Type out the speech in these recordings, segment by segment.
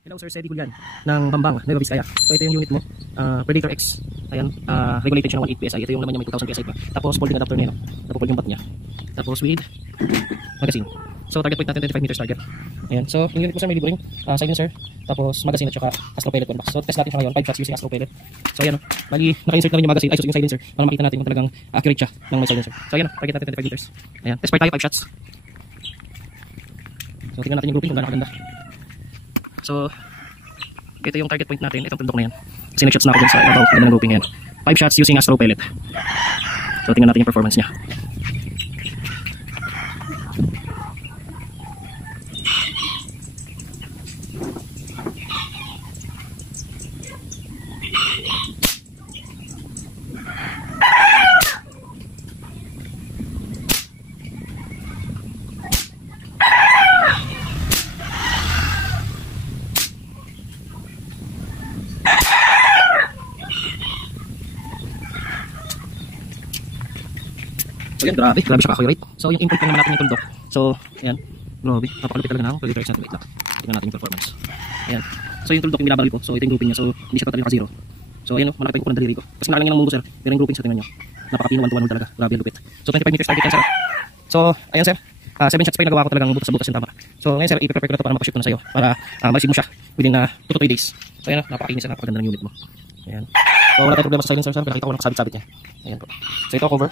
Hello Sir Sedi Julian ng Bambang, Nueva Vizcaya. So ito yung unit mo, Predator X. Ayan, regulated siya ng 18 PSI. Ito yung naman niya, may 2000 PSI pa. Tapos folding adapter niya, no? Napupold yung bat niya. Tapos with magazine. So target point natin 25 meters target. Ayan, so yung unit mo sir may libreng silencer, tapos magazine at saka Astro Pellet 1 box. So test natin siya ngayon, 5 shots using Astro Pellet. So ayan, bali naka-insert na rin yung magazine, ay yung silencer para makita natin kung talagang accurate siya ng may silencer. So ayan, target natin 25 meters. Ayan, test fire tayo 5 shots. So tingnan natin yung grouping kung gaano kaganda. So ito yung target point natin, itong tundok na yan. Kasi nag-shots na ako dun sa ibabaw ng grouping yan. 5 shots using Astro Pellet. So tingnan natin yung performance niya. So yan, grabe siya ka-accurate. So yung input naman natin yung tuldok. So ayan, grabe, napakalupit talaga na ako. Predator X natin, wait lang. Tingnan natin yung performance. Ayan, so yung tuldok yung binabaril ko. So ito yung grouping niya, so hindi siya totally naka-zero. So ayan o, malaki pa yung kuko ng daliri ko. Kasi nakalang niya ng mundo sir, pero yung grouping siya, tingnan nyo. Napaka-pino 1-to-1 talaga, grabe yung lupit. So 25 meters target yan sir. So ayan sir, 7 shots pa yung nagawa ko talagang butas sa butas yung tama. So ngayon sir, i-prepare ko na ito para mapashoot ko na sa'yo. Para ma-receive mo siya within 2 to 3 days. So ayan, napakakinis na, napakaganda ng unit mo. Ayan. So wala tayong problema sa silencer sir, nakita ko nakasabit-sabit niya. Ayan po. So ito cover.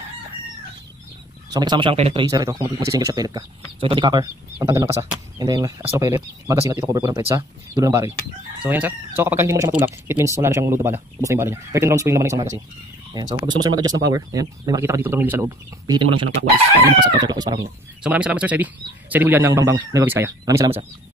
So may kasama siyang pellet tray sir, ito kung mag-single shot pellet ka. So ito decapper, pantanggal ng kasa. And then Astro Pellet, magazine at ito cover po ng thread sa dulo ng barrel. So ayan sir. So kapag hindi mo na siya matulak, it means wala na siyang load bala. Ubos na yung bala niya. 13 rounds po yung naman ng isang magazine. Ayan. So pag gusto mo sir mag-adjust ng power, ayan, may makikita ka dito tornilyo sa loob. Pilitin mo lang siya ng clockwise, lumakas at counterclockwise para niya. So maraming salamat sir Sedi. Sedi Julian ng Bambang, Nueva Vizcaya. Maraming salamat sir.